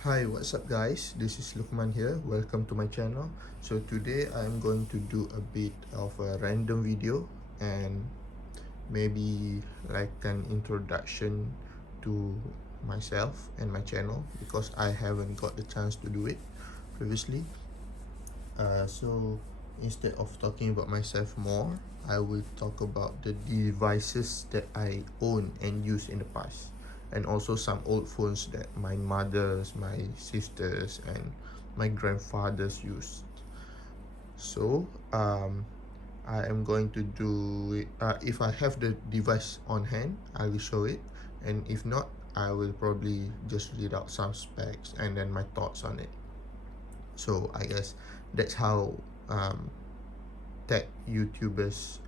Hi, what's up guys? This is Lukman here. Welcome to my channel. So today I'm going to do a bit of a random video and maybe like an introduction to myself and my channel because I haven't got the chance to do it previously. So instead of talking about myself more, I will talk about the devices that I own and use in the past, and also some old phones that my mothers, my sisters, and my grandfathers used. So I am going to do it. If I have the device on hand, I will show it, and if not, I will probably just read out some specs and then my thoughts on it. So I guess that's how tech YouTubers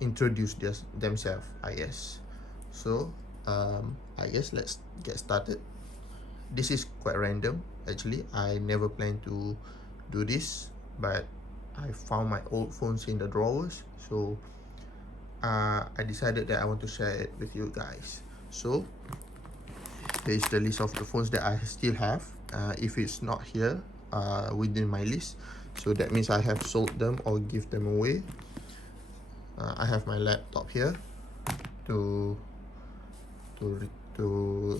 introduce themselves, I guess. So I guess let's get started. This is quite random actually. I never planned to do this, but I found my old phones in the drawers, so I decided that I want to share it with you guys. So here is the list of the phones that I still have. If it's not here within my list, so that means I have sold them or give them away. I have my laptop here to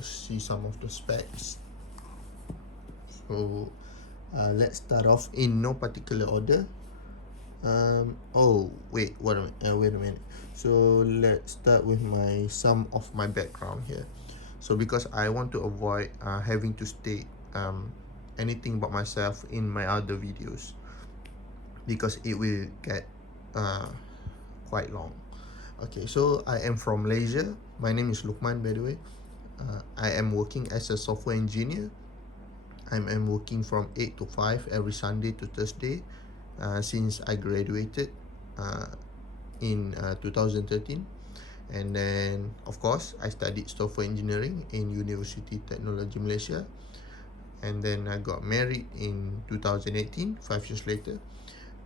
see some of the specs. So let's start off in no particular order. Oh wait, wait a minute. So let's start with some of my background here. So because I want to avoid having to state anything about myself in my other videos, because it will get quite long. Okay, so I am from Malaysia. My name is Lukman, by the way. I am working as a software engineer. I am working from 8 to 5 every Sunday to Thursday since I graduated in 2013. And then of course I studied software engineering in University Technology Malaysia, and then I got married in 2018, 5 years later.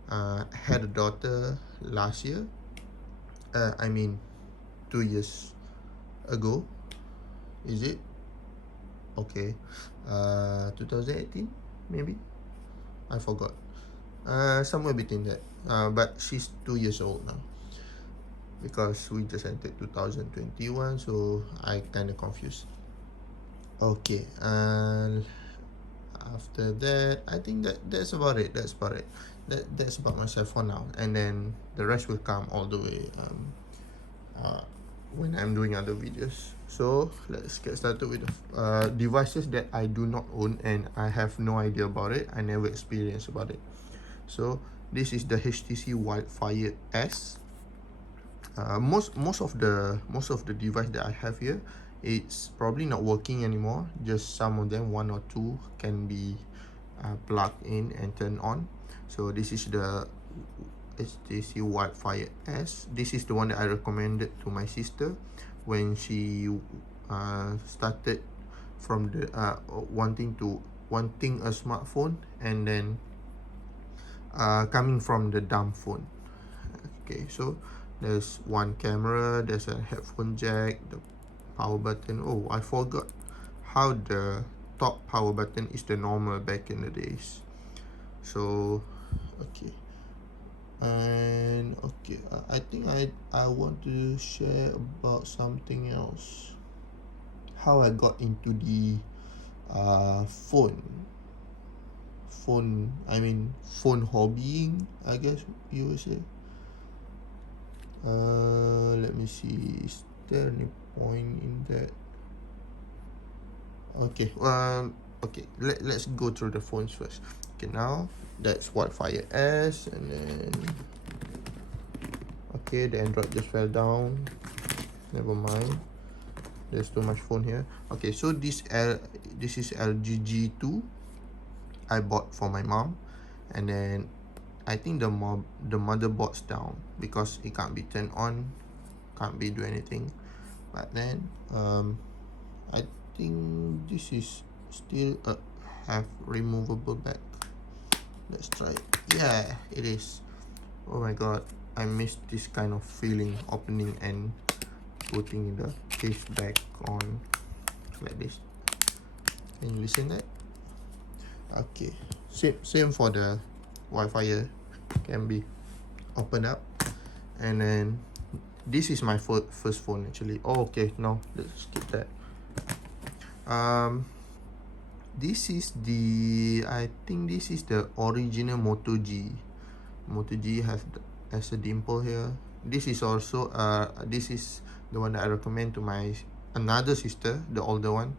Had a daughter last year, I mean 2 years ago. Is it? Okay. 2018 maybe, I forgot. Somewhere between that. But she's 2 years old now because we just entered 2021, so I kind of confused. Okay, and after that I think that's about it. That's about myself for now, and then the rest will come all the way when I'm doing other videos. So let's get started with the devices that I do not own and I have no idea about it. I never experienced about it. So this is the Htc Wildfire S. Most of the device that I have here, it's probably not working anymore. Just some of them, one or two, can be plugged in and turned on. So this is the Htc Wildfire S. This is the one that I recommended to my sister when she started from the wanting a smartphone, and then coming from the dumb phone. Okay, so there's one camera, there's a headphone jack, the power button. Oh, I forgot how the top power button is the normal back in the days. So okay, and okay, I think I want to share about something else. How I got into the phone hobbying, I guess you would say. Let me see, is there any point in that? Okay, okay, let's go through the phones first. Okay, now that's Wildfire S, and then okay, the Android just fell down, never mind, there's too much phone here. Okay, so this is LG G2 I bought for my mom, and then I think the motherboard's down because it can't be turned on, can't be do anything. But then I think this is still a have removable back. Let's try it. Yeah, it is. Oh my god, I miss this kind of feeling, opening and putting the case back on like this. Can you listen that? Okay, same for the Wildfire. Can be opened up, and then this is my first phone actually. Oh, okay, no, let's skip that. This is the, I think this is the original Moto G. Moto G has a dimple here. This is also this is the one that I recommend to my another sister, the older one,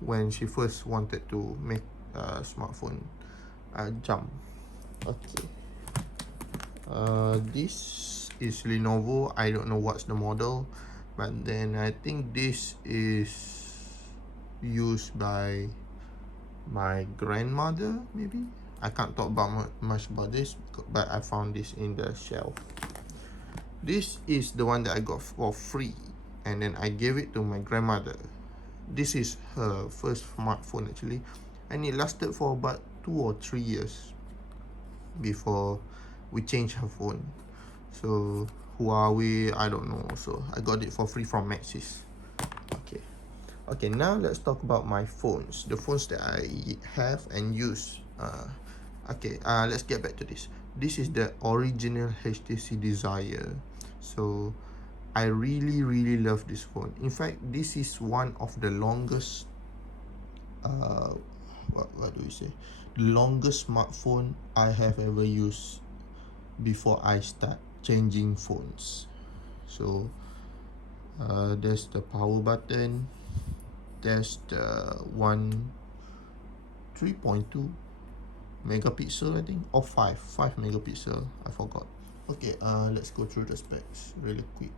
when she first wanted to make a smartphone jump. Okay. This is Lenovo. I don't know what's the model, but then I think this is used by my grandmother, maybe. I can't talk about much about this, but I found this in the shelf. This is the one that I got for free, and then I gave it to my grandmother. This is her first smartphone actually, and it lasted for about 2 or 3 years before we changed her phone. So Huawei, I don't know, so I got it for free from Nexus. Okay, now let's talk about my phones, the phones that I have and use. Let's get back to this. This is the original HTC Desire. So I really love this phone. In fact, this is one of the longest what do we say, the longest smartphone I have ever used before I start changing phones. So there's the power button, there's the 3.2 megapixel, I think, or 5 megapixel, I forgot. Okay, let's go through the specs really quick.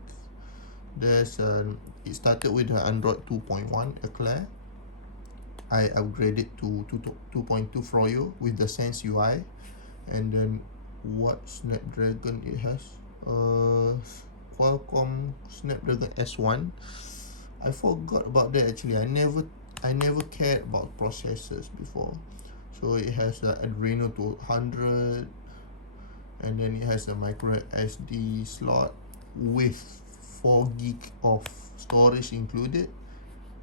There's it started with the Android 2.1 Eclair. I upgraded to 2.2 Froyo with the Sense UI, and then what Snapdragon it has? Qualcomm Snapdragon S1. I forgot about that actually. I never cared about processors before. So it has the Adreno 200, and then it has a micro SD slot with 4 gig of storage included,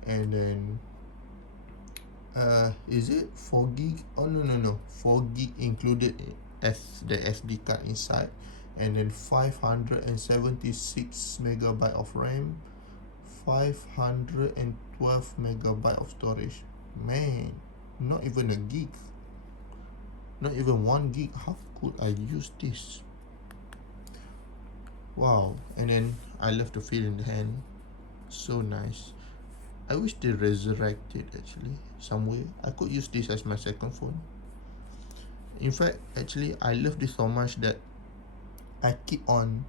and then is it 4 gig? Oh no, 4 gig included as the SD card inside, and then 576 megabyte of RAM, 512 megabyte of storage. Man, not even a gig, not even 1 gig. How could I use this? Wow. And then I love the feel in the hand, so nice. I wish they resurrect it actually some way. I could use this as my second phone. In fact, actually I love this so much that I keep on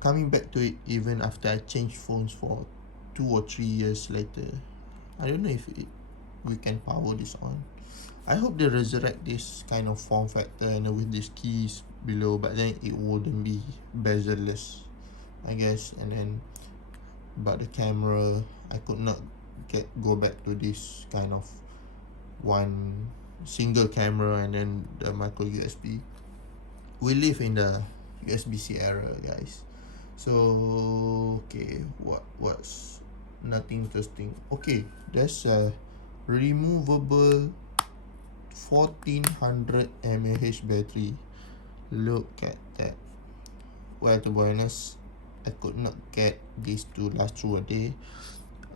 coming back to it even after I change phones for 2 or 3 years later. I don't know if we can power this on. I hope they resurrect this kind of form factor and with these keys below, but then it wouldn't be bezel-less, I guess. And then but the camera, I could not go back to this kind of one single camera and then the micro USB. We live in the USB-C era, guys. So okay, what's nothing interesting. Okay, there's a removable 1400 mAh battery. Look at that. Well, to be honest, I could not get this to last through a day.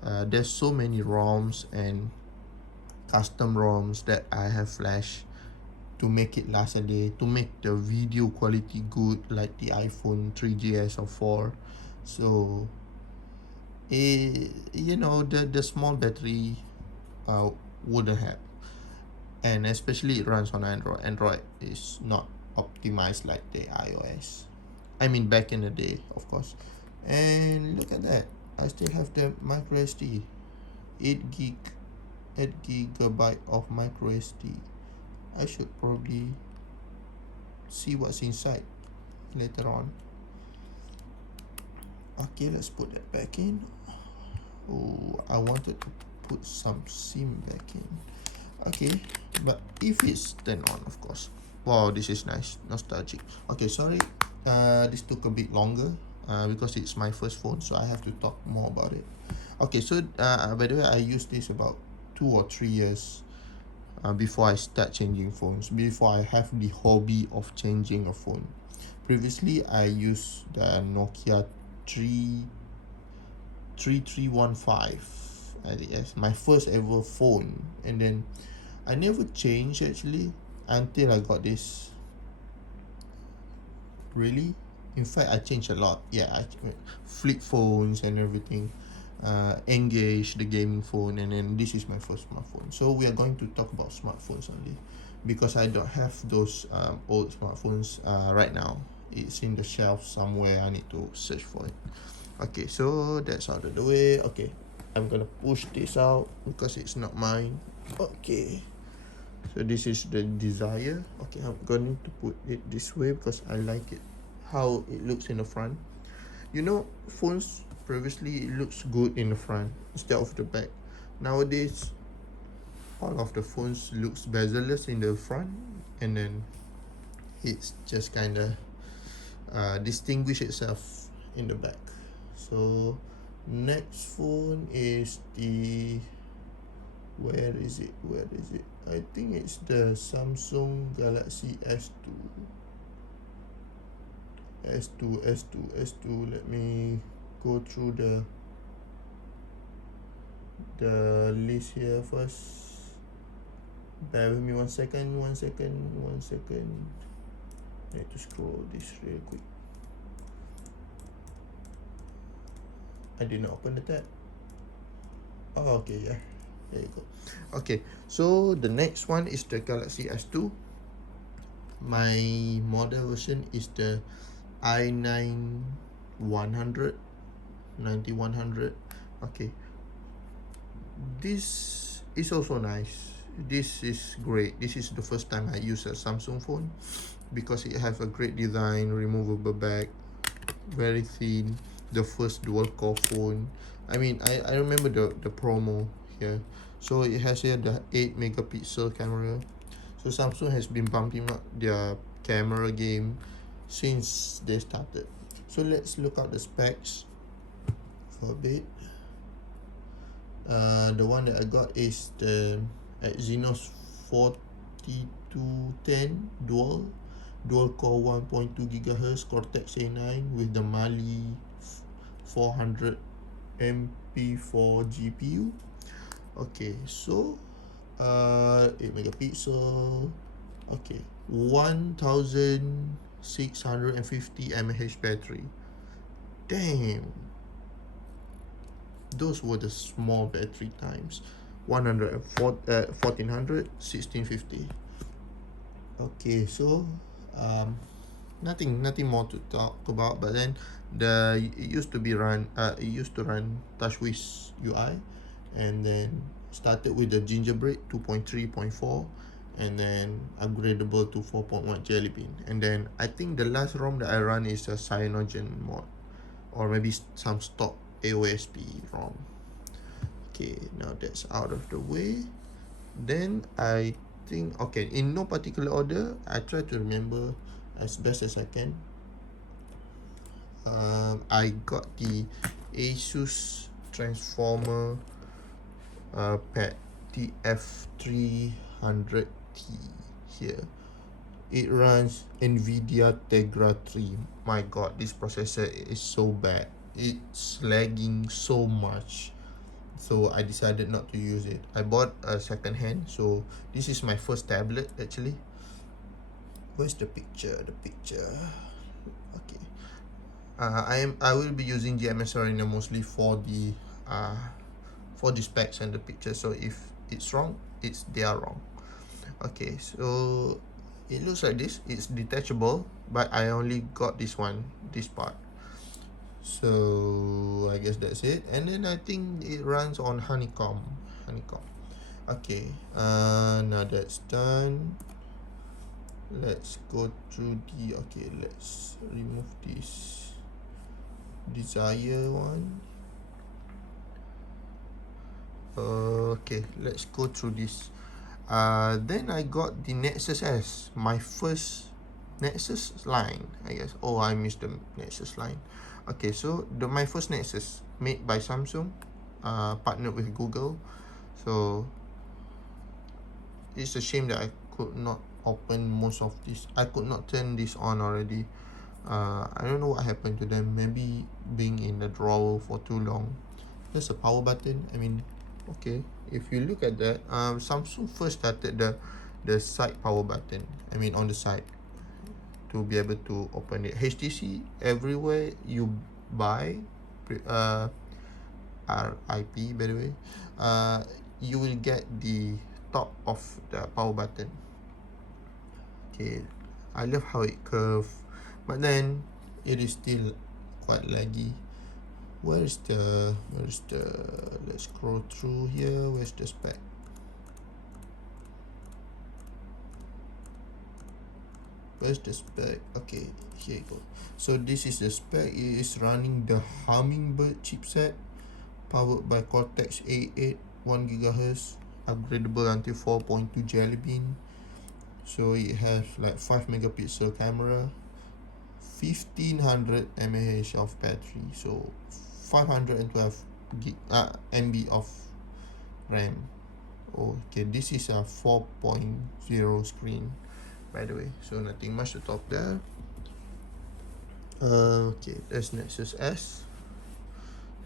There's so many ROMs and custom ROMs that I have flashed to make it last a day, to make the video quality good like the iPhone 3GS or 4. So the small battery wouldn't help, and especially it runs on Android is not optimized like the iOS, I mean back in the day, of course. And look at that, I still have the micro SD, 8 gigabyte of micro SD. I should probably see what's inside later on. Okay, let's put that back in. Oh, I wanted to put some SIM back in. Okay, but if it's turned on, of course. Wow, this is nice, nostalgic. Okay, sorry, this took a bit longer because it's my first phone, so I have to talk more about it. Okay, so by the way, I used this about 2 or 3 years before I start changing phones, before I have the hobby of changing a phone. Previously, I used the Nokia 3315. I think that's my first ever phone, and then I never changed actually until I got this. Really? In fact, I changed a lot. Yeah, I flip phones and everything. Engage the gaming phone, and then this is my first smartphone. So we are going to talk about smartphones only, because I don't have those old smartphones right now. It's in the shelf somewhere. I need to search for it. Okay, so that's out of the way. Okay, I'm gonna push this out because it's not mine. Okay, so this is the Desire. Okay, I'm going to put it this way because I like it how it looks in the front. You know, phones previously it looks good in the front instead of the back. Nowadays, all of the phones looks bezel-less in the front, and then it's just kind of distinguish itself in the back. So next phone is the, where is it, I think it's the Samsung Galaxy S2. Let me go through the list here first. Bear with me one second. Need to scroll this real quick. I did not open the tab. Oh, okay, yeah, there you go. Okay, so the next one is the Galaxy S2. My model version is the i9 9100. Okay, this is also nice. This is great. This is the first time I use a Samsung phone because it has a great design, removable back, very thin, the first dual core phone. I mean, I remember the promo here. So it has here the 8 megapixel camera. So Samsung has been bumping up their camera game since they started. So let's look at the specs for a bit. The one that I got is the Exynos 4210 dual core 1.2 GHz Cortex A9 with the Mali 400 MP4 GPU. Okay, so 8 megapixel. Okay, 1650 mAh battery. Damn, those were the small battery times. 1400 1650. Okay, so nothing more to talk about. But then it used to run TouchWiz UI, and then started with the Gingerbread 2.3.4, and then upgradable to 4.1 Jelly Bean, and then I think the last ROM that I run is a Cyanogen mod, or maybe some stock AOSP ROM. Okay, now that's out of the way. Then I think, okay, in no particular order, I try to remember as best as I can. I got the Asus Transformer pad TF300T here. It runs NVIDIA Tegra 3. My god, this processor is so bad. It's lagging so much. So I decided not to use it. I bought a second hand. So this is my first tablet actually. Where's the picture? Okay. I will be using GMS Arena mostly for the specs and the picture. So if it's wrong, they are wrong. Okay, so it looks like this. It's detachable, but I only got this part. So I guess that's it. And then I think it runs on honeycomb. Okay, now that's done. Let's go through let's remove this Desire one. Okay, let's go through this. Then I got the Nexus S, my first Nexus line, I guess. Oh, I missed the Nexus line. Okay, so my first Nexus made by Samsung. partnered with Google, so it's a shame that I could not open most of this. I could not turn this on already. I don't know what happened to them. Maybe being in the drawer for too long. There's a power button. I mean, okay, if you look at that, Samsung first started the side power button. I mean, on the side, to be able to open it. HTC, everywhere you buy RIP, by the way, you will get the top of the power button. Okay, I love how it curves, but then it is still quite laggy. Where's the let's scroll through here. Where's the spec? Where's the spec? Okay, here you go. So this is the spec. It is running the Hummingbird chipset, powered by Cortex A8, 1 GHz, upgradable until 4.2 Jelly Bean. So it has like 5 megapixel camera, 1500 mAh of battery, so 512 MB of RAM. Okay, this is a 4.0 screen, by the way, so nothing much to talk there. Okay, that's Nexus S.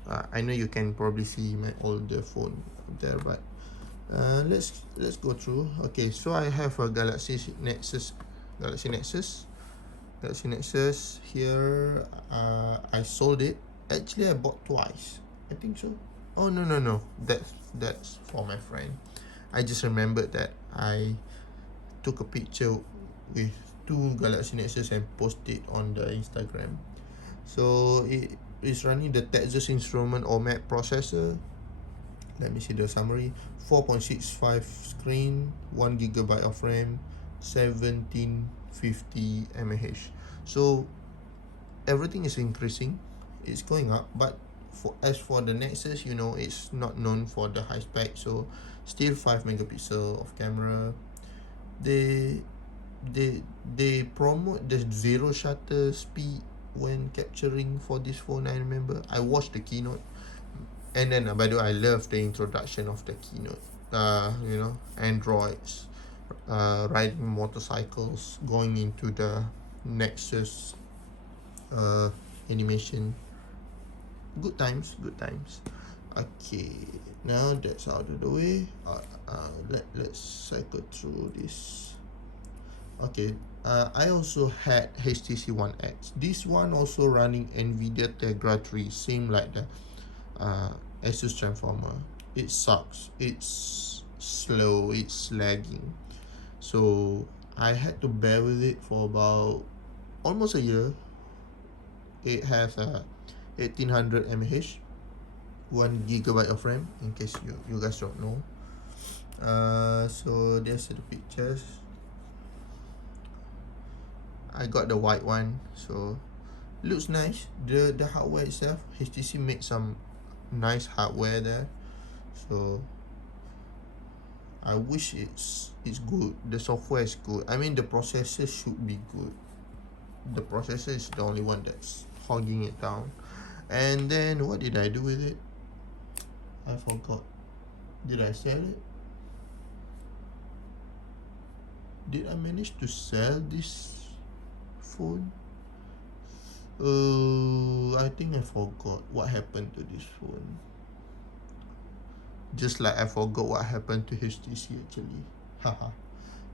I know you can probably see my older phone there, but let's go through. Okay, so I have a Galaxy Nexus here. I sold it. Actually, I bought twice, I think so. Oh, no, that's for my friend. I just remembered that I took a picture with 2 Galaxy Nexus and posted on the Instagram. So it is running the Texas Instrument or Mac processor. Let me see the summary. 4.65 screen, 1 GB of RAM, 1750 mAh. So everything is increasing, it's going up, but as for the Nexus, you know, it's not known for the high spec, so still 5 megapixel of camera. They promote the zero shutter speed when capturing for this phone. I remember I watched the keynote, and then by the way, I love the introduction of the keynote. You know, androids riding motorcycles, going into the Nexus animation. Good times. Okay, now that's out of the way. Let's cycle through this. Okay, I also had Htc One X. This one also running NVIDIA Tegra 3, same like the Asus transformer. It sucks, it's slow, it's lagging, so I had to bear with it for about almost a year. It has a 1800 mAh, 1 GB of RAM, in case you guys don't know. So there's the pictures. I got the white one, so looks nice. The hardware itself, HTC made some nice hardware there, so I wish it's good. The software is good. I mean, the processor should be good. The processor is the only one that's hogging it down. And then what did I do with it? I forgot. Did I sell it? Did I manage to sell this phone? I think I forgot what happened to this phone. Just like I forgot what happened to HTC actually. Haha.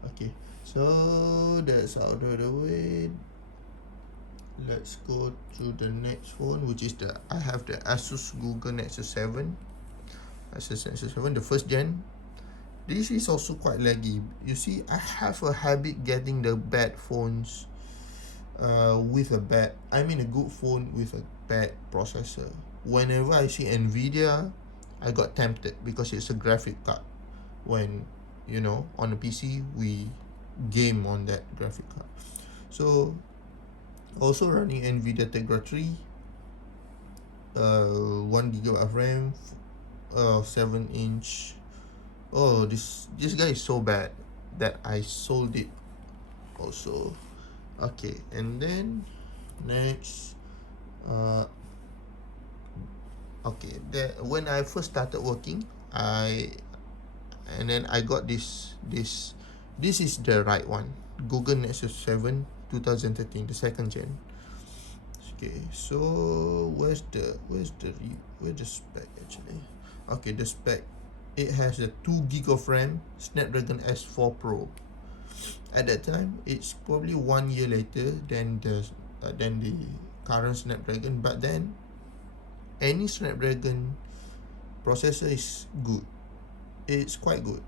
Okay, so that's out of the way. Let's go to the next phone, which is I have the Asus Google Nexus 7. Asus Nexus 7, the first gen. This is also quite laggy. You see, I have a habit getting the bad phones with a good phone with a bad processor. Whenever I see NVIDIA, I got tempted because it's a graphic card. When, you know, on the PC, we game on that graphic card. So also running NVIDIA Tegra 3, 1 GB of RAM, 7-inch. Oh, this guy is so bad that I sold it also. Okay, and then next, Okay, when I first started working, and then I got this is the right one, Google Nexus 7 2013, the second gen. Okay, so where's the spec actually? Okay, the spec, it has a 2 gig of RAM, Snapdragon S4 Pro. At that time, it's probably 1 year later than the current Snapdragon, but then any Snapdragon processor is good. It's quite good.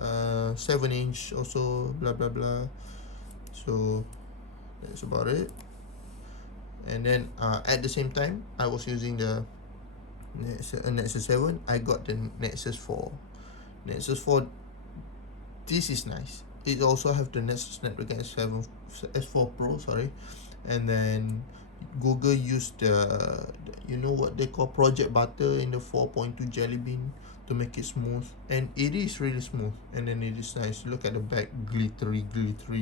7-inch also, blah blah blah. So that's about it. And then at the same time, I was using the Nexus 7. I got the Nexus 4. Nexus 4, this is nice. It also have the Nexus Snapdragon S4 Pro, sorry. And then Google used the you know what they call Project Butter in the 4.2 Jelly Bean to make it smooth, and it is really smooth. And then it is nice. Look at the back, glittery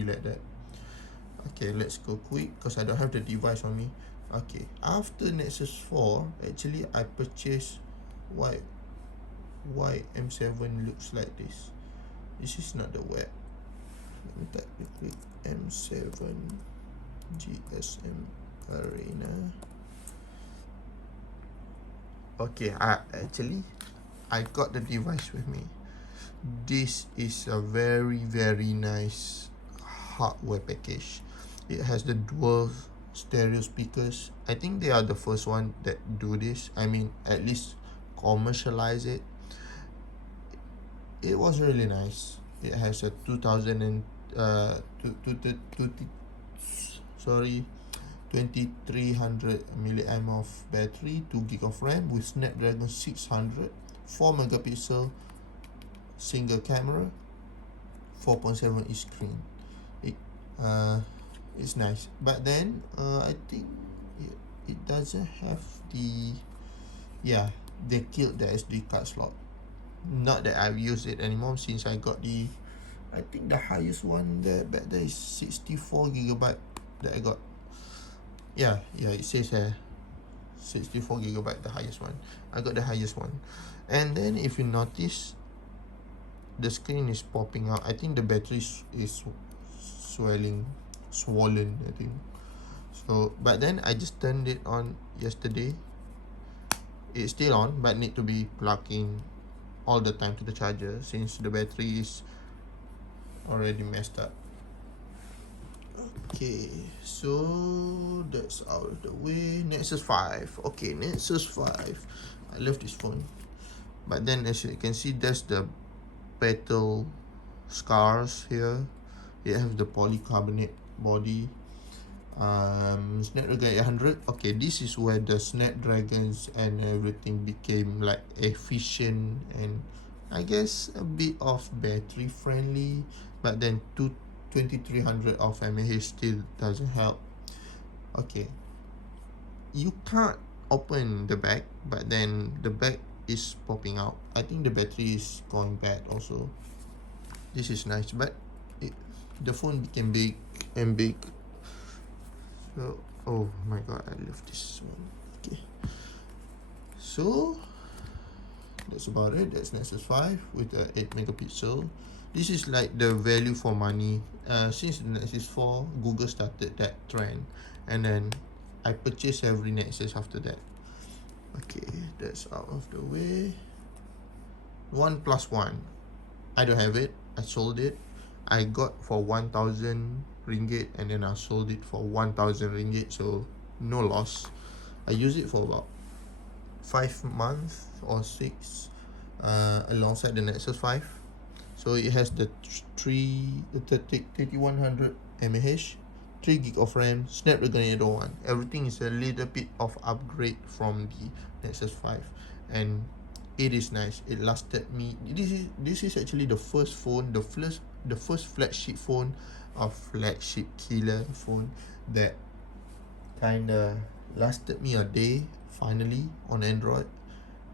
like that. Okay, let's go quick because I don't have the device on me. Okay, after Nexus 4, actually I purchased why M7 looks like this. This is not the web. Let me type real quick. M7 GSM Arena. Okay, I got the device with me. This is a very nice hardware package. It has the dual stereo speakers. I think they are the first one that do this. I mean, at least commercialize it. It was really nice. It has a 2300 milliamp of battery, 2 gig of RAM with Snapdragon 600, 4 megapixel single camera, 4.7 inch screen. It's nice, but then I think it doesn't have the they killed the SD card slot. Not that I've used it anymore since I got I think the highest one there back there is 64 gigabyte that I got. Yeah, it says 64 gigabyte, the highest one. I got the highest one. And then if you notice, the screen is popping out. I think the battery is swollen, I think. So, but then I just turned it on yesterday. It's still on, but need to be plugged in all the time to the charger since the battery is already messed up. Okay, so that's out of the way. Nexus 5. Okay, Nexus 5. I love this phone. But then as you can see, there's the petal scars here. It has the polycarbonate body. Snapdragon 800. Okay, this is where the Snapdragons and everything became like efficient and I guess a bit of battery friendly, but then 2300 of mAh still doesn't help. Okay, you can't open the back, but then the back is popping out. I think the battery is going bad also. This is nice, but the phone became big and big. So, oh my god, I love this one. Okay, so that's about it. That's Nexus 5 with the 8 megapixel. This is like the value for money. Since the Nexus 4, Google started that trend, and then I purchased every Nexus after that. Okay, that's out of the way. OnePlus One, I don't have it. I sold it. I got for 1,000 ringgit, and then I sold it for 1,000 ringgit, so no loss. I used it for about 5 months or 6 alongside the Nexus 5. So it has the 3100 mAh, 3 gig of RAM, Snapdragon 801. Everything is a little bit of upgrade from the Nexus 5, and it is nice. It lasted me. This is actually the first phone, the first flagship phone, a flagship killer phone that kinda lasted me a day finally on Android.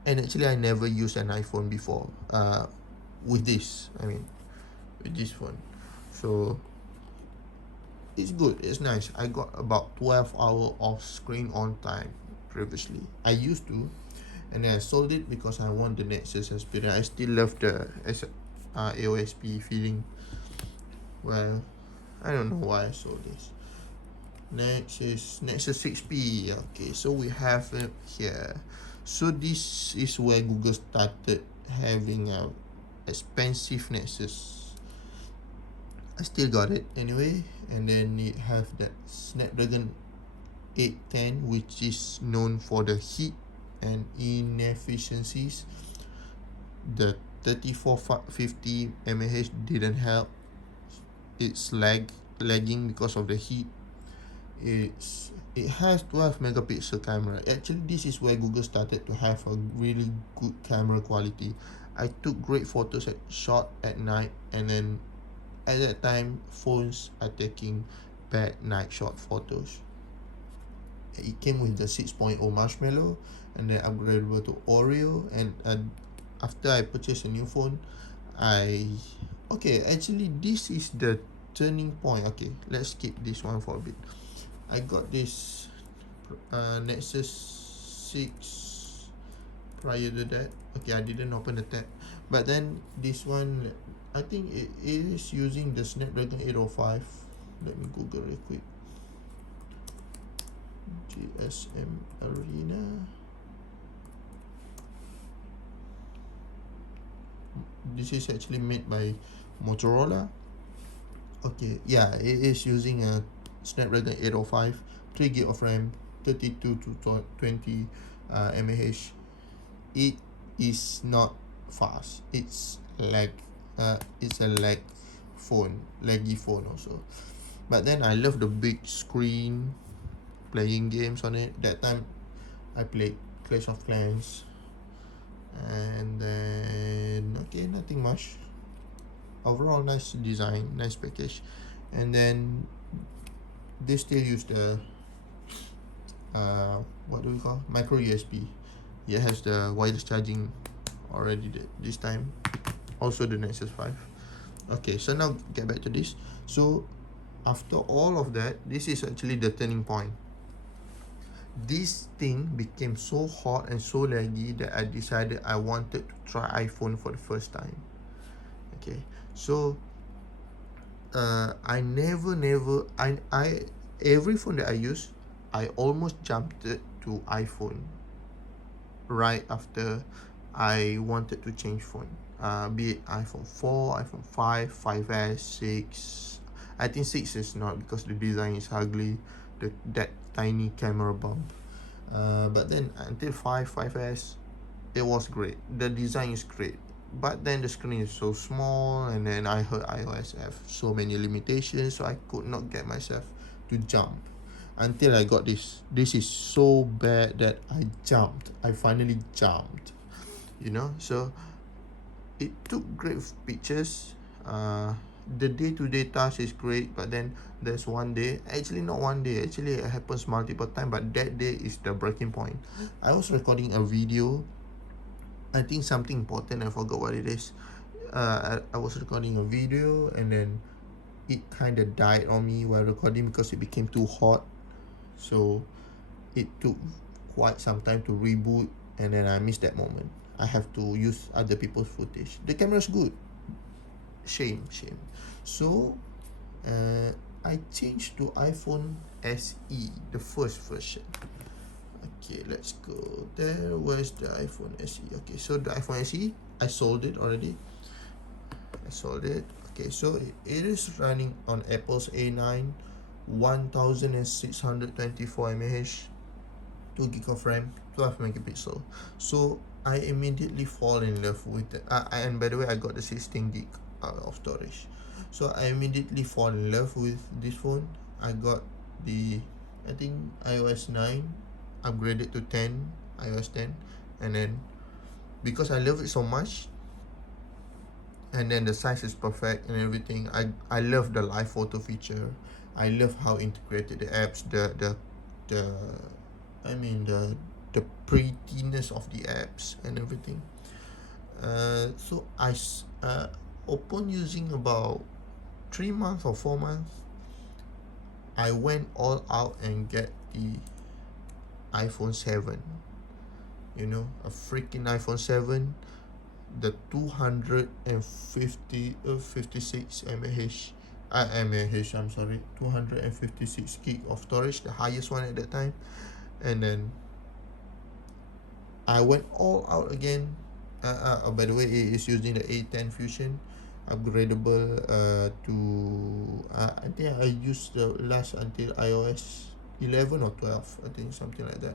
And actually I never used an iPhone before with this phone. So it's good, it's nice. I got about 12 hours of screen on time. previously. I used to, and then I sold it because I want the Nexus experience. I still love the AOSP feeling. Well, I don't know why I sold this. Nexus 6P. Okay, so we have it here. So this is where Google started having a expensive Nexus. I still got it anyway, and then it have that Snapdragon 810, which is known for the heat and inefficiencies. The 3450 mAh didn't help. It's lagging because of the heat. It has 12 megapixel camera. Actually, this is where Google started to have a really good camera quality. I took great photos shot at night, and then at that time phones are taking bad night shot photos. It came with the 6.0 Marshmallow, and then upgradable to Oreo. And after I purchased a new phone, actually this is the turning point. Okay, let's skip this one for a bit. I got this Nexus 6 prior to that. Okay, I didn't open the tab, but then this one, I think it is using the Snapdragon 805. Let me Google real quick. GSM Arena. This is actually made by Motorola. Okay, yeah, it is using a Snapdragon 805, 3 GB of RAM, 32 to 20 mAh. It is not fast. It's a laggy phone also. But then I love the big screen, playing games on it. That time I played Clash of Clans, and then okay, nothing much. Overall, nice design, nice package. And then they still use the what do we call, micro USB. It has the wireless charging already this time. Also the Nexus 5. Okay, so now get back to this. So after all of that, this is actually the turning point. This thing became so hot and so laggy that I decided I wanted to try iPhone for the first time. Okay, so every phone that I use, I almost jumped to iPhone right after I wanted to change phone. Be it iPhone 4, iPhone 5, 5S, 6. I think 6 is not, because the design is ugly, that tiny camera bump. But then until 5S, it was great. The design is great. But then the screen is so small, and then I heard iOS have so many limitations, so I could not get myself to jump until I got this. This is so bad that I jumped. I finally jumped, so it took great pictures. The day-to-day task is great, but then there's one day, actually not one day, actually it happens multiple times, but that day is the breaking point. I was recording a video, I think something important, I forgot what it is. I was recording a video, and then it kind of died on me while recording because it became too hot. So it took quite some time to reboot, and then I missed that moment. I have to use other people's footage. The camera is good. Shame. So I changed to iPhone SE, the first version. Okay, let's go there. Where's the iPhone SE? Okay, so the iPhone SE, I sold it already. Okay, so it is running on Apple's A9, 1624 mAh, 2 GB of RAM, 12 megapixel. So I immediately fall in love with it. And by the way, I got the 16 GB of storage. So I immediately fall in love with this phone. I got the, I think, iOS 9, upgraded to 10, iOS 10, and then because I love it so much, and then the size is perfect and everything, I love the live photo feature. I love how integrated the apps, the prettiness of the apps and everything. So I upon using about 3 months or 4 months, I went all out and get the iPhone 7. You know, a freaking iPhone 7, the 256 mAh, I'm sorry, 256 gig of storage, the highest one at that time. And then I went all out again. By the way, it is using the A10 Fusion, upgradable to I think I used the last until iOS 11 or 12, I think, something like that.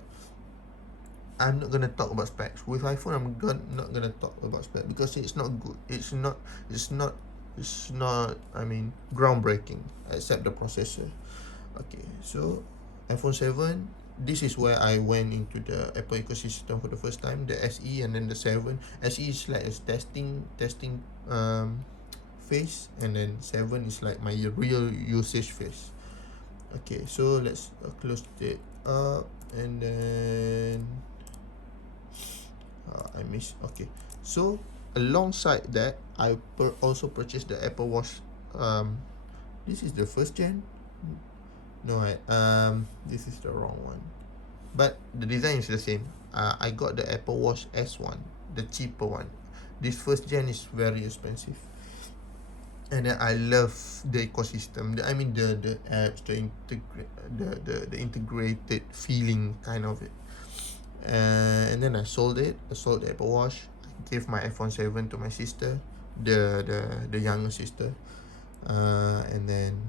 I'm not gonna talk about specs with iPhone. Not gonna talk about specs because it's not good. It's not I mean, groundbreaking, except the processor. Okay, so iPhone 7, this is where I went into the Apple ecosystem for the first time. The SE and then the 7. SE is like a testing phase, and then 7 is like my real usage phase. Okay, so let's close it up, and then I missed. Okay, so alongside that, I also purchased the Apple Watch. This is the first gen. No, this is the wrong one, but the design is the same. I got the Apple Watch S1, the cheaper one. This first gen is very expensive, and then I love the ecosystem. I mean, the apps, the integrated feeling kind of it. And then I sold the Apple Watch. I gave my iPhone 7 to my sister, the younger sister. And then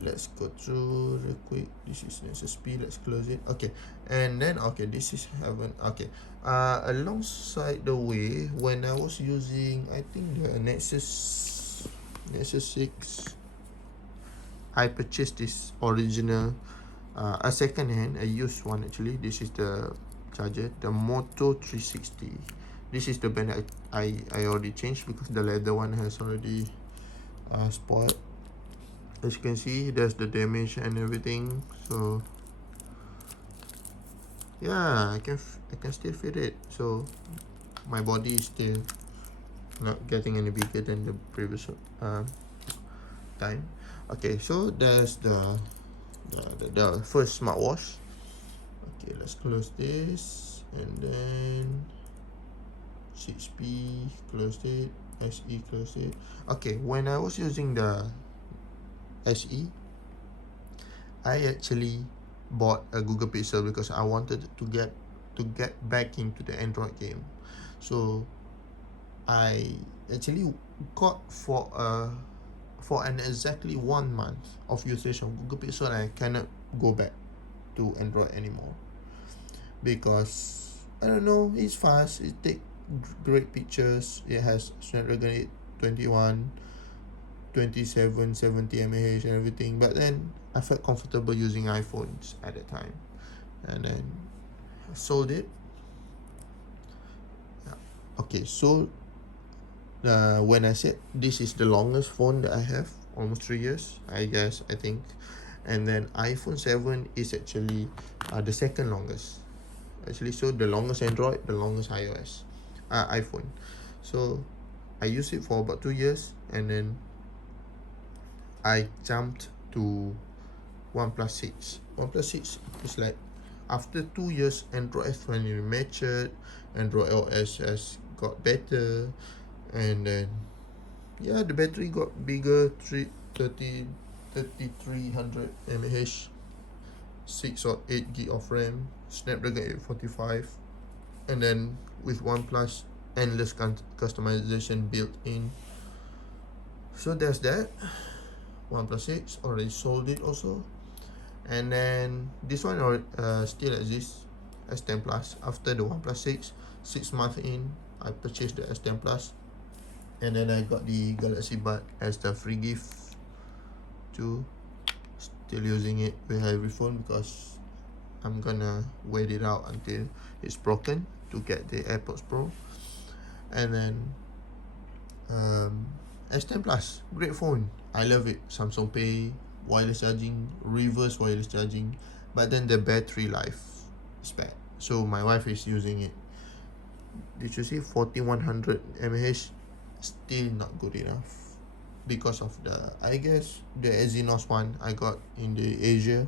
let's go through real quick. This is Nexus P. Let's close it. Okay, and then this is haven't. Okay, alongside the way, when I was using, I think, the Nexus 6, I purchased this original, a second hand, a used one actually. This is the charger, the Moto 360. This is the band that I already changed because the leather one has already spoiled. As you can see, there's the damage and everything. So yeah, I can still fit it. So my body is still not getting any bigger than the previous time. Okay, so there's the first smartwatch. Okay, let's close this, and then 6P, closed it, SE, closed it. Okay, when I was using the SE, I actually bought a Google Pixel because I wanted to get back into the Android game. So I actually got for an exactly 1 month of usage of Google Pixel, and I cannot go back to Android anymore because I don't know, it's fast, it takes great pictures, it has Snapdragon 2770 mAh and everything, but then I felt comfortable using iPhones at that time, and then I sold it. Okay, so when I said this is the longest phone that I have, almost 3 years, I think, and then iPhone 7 is actually the second longest actually. So the longest Android, the longest iOS, iPhone. So I used it for about 2 years, and then I jumped to OnePlus 6. OnePlus 6 is like, after 2 years, Android has finally matured, Android OS has got better, and then yeah, the battery got bigger, 3300 mAh, 6 or 8 gig of RAM, Snapdragon 845, and then with OnePlus, endless customization built in. So there's that. OnePlus 6, already sold it also. And then this one still exists, S10 Plus. After the OnePlus 6 months in, I purchased the S10 Plus, and then I got the Galaxy Bud as the free gift too. Still using it with every phone because I'm gonna wait it out until it's broken to get the AirPods Pro. And then S10 Plus, great phone, I love it. Samsung Pay, wireless charging, reverse wireless charging, but then the battery life is bad. So my wife is using it. Did you see 4100 mAh? Still not good enough because of the, I guess, the Exynos one I got in the Asia.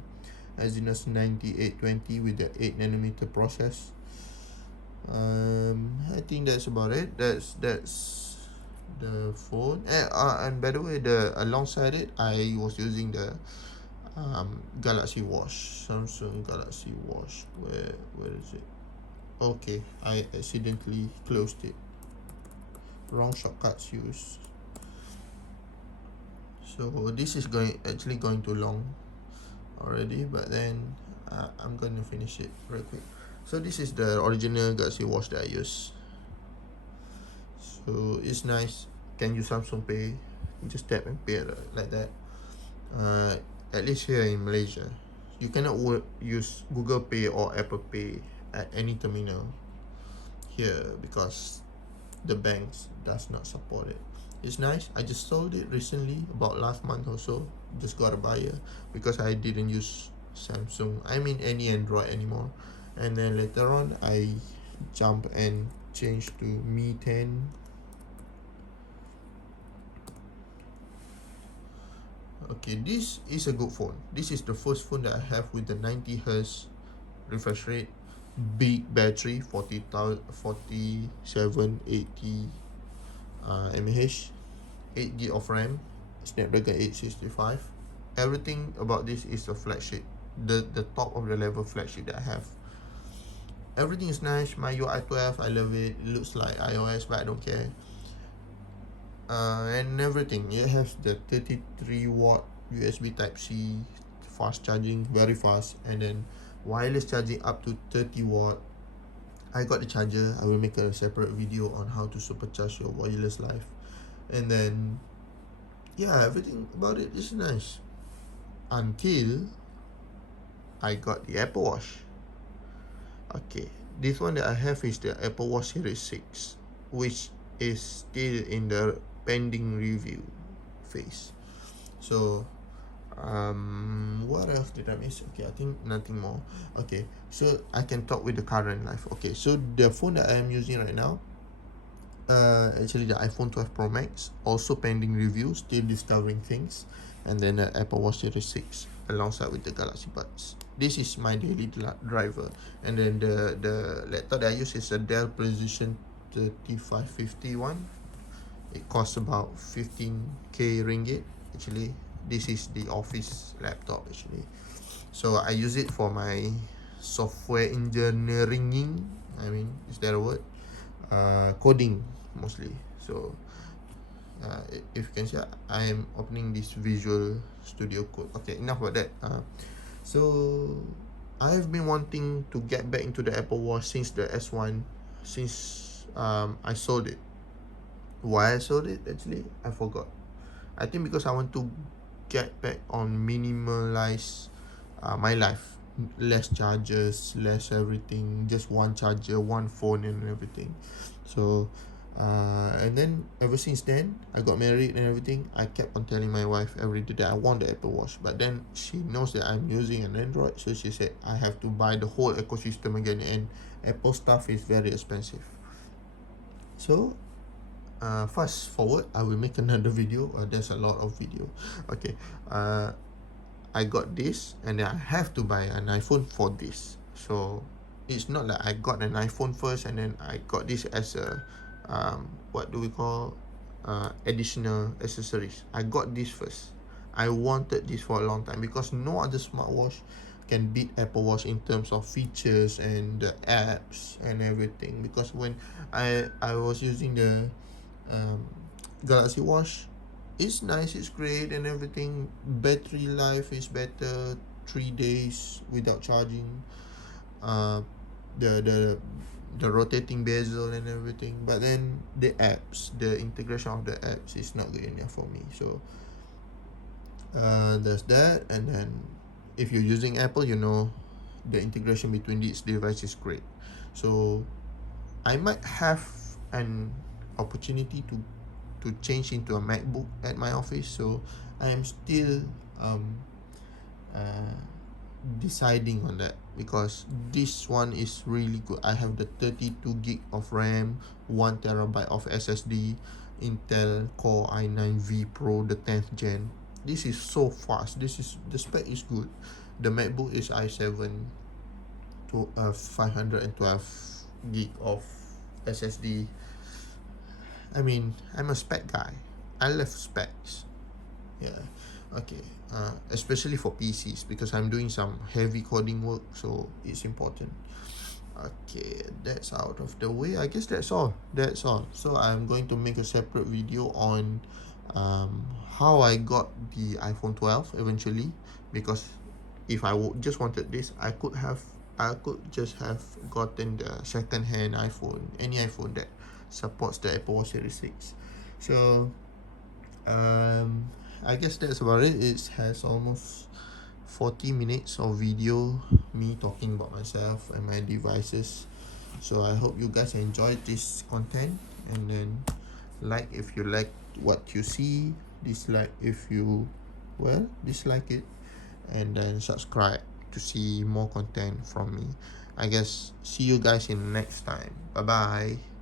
Exynos 9820 with the 8nm process. I think that's about it. That's the phone. And by the way, alongside it, I was using the Galaxy Watch, Samsung Galaxy Watch. Where is it? Okay, I accidentally closed it. Wrong shortcuts used. So this is actually going too long already, but then I'm going to finish it real quick. So this is the original Galaxy Watch that I use. So it's nice. Can use Samsung Pay. You just tap and pay like that. At least here in Malaysia, you cannot use Google Pay or Apple Pay at any terminal here because the banks does not support it. It's nice. I just sold it recently, about last month or so. Just got a buyer because I didn't use Samsung, any Android anymore. And then later on I jump and change to Mi 10. Okay, this is a good phone. This is the first phone that I have with the 90Hz refresh rate, big battery, 4780 mAh, 8GB of RAM, Snapdragon 865. Everything about this is a flagship, the top of the level flagship that I have. Everything is nice. My UI 12, I love it. It looks like iOS, but I don't care. And everything. It has the 33-watt USB Type-C, fast charging, very fast, and then wireless charging up to 30-watt. I got the charger. I will make a separate video on how to supercharge your wireless life. And then yeah, everything about it is nice until I got the Apple Watch. Okay, this one that I have is the Apple Watch Series 6, which is still in the pending review phase. So what else did I miss? Okay, I think nothing more. Okay, so I can talk with the current life. Okay, so the phone that I am using right now, actually the iPhone 12 Pro Max, also pending review, still discovering things. And then the Apple Watch Series 6 alongside with the Galaxy Buds. This is my daily driver. And then the laptop that I use is a Dell Precision 3551. It costs about 15k ringgit. Actually, this is the office laptop actually. So I use it for my software engineering. Is that a word? Coding mostly. So if you can see, I am opening this Visual Studio Code. Okay, enough about that. So I've been wanting to get back into the Apple Watch since the S1, since I sold it. Why I sold it, actually, I forgot. I think because I want to get back on minimalize my life. Less chargers, less everything, just one charger, one phone and everything. So and then ever since then, I got married and everything. I kept on telling my wife every day that I want the Apple Watch, but then she knows that I'm using an Android, so she said I have to buy the whole ecosystem again, and Apple stuff is very expensive. So fast forward, I will make another video. There's a lot of video. Okay, I got this and then I have to buy an iPhone for this. So it's not like I got an iPhone first and then I got this as a what do we call additional accessories. I got this first. I wanted this for a long time because no other smartwatch can beat Apple Watch in terms of features and the apps and everything. Because when I was using the Galaxy Watch, it's nice, it's great and everything. Battery life is better, 3 days without charging. The rotating bezel and everything, but then the apps, the integration of the apps is not good enough for me. So there's that. And then if you're using Apple, you know the integration between these devices is great. So I might have an opportunity to change into a MacBook at my office. So I am still deciding on that, because this one is really good. I have the 32GB of RAM, 1TB of SSD, Intel Core i9 V Pro, the 10th gen. This is so fast. The spec is good. The MacBook is i7 to 512 gig of SSD. I mean, I'm a spec guy. I love specs. Yeah. Okay. Especially for PCs, because I'm doing some heavy coding work, so it's important. Okay, that's out of the way. I guess that's all. So I'm going to make a separate video on how I got the iPhone 12 eventually, because if I just wanted this, I could just have gotten the second-hand iPhone, any iPhone that supports the Apple Watch Series 6. So I guess that's about it. It has almost 40 minutes of video, me talking about myself and my devices. So I hope you guys enjoyed this content, and then like if you like what you see, dislike if you dislike it, and then subscribe to see more content from me. I guess see you guys in the next time. Bye bye.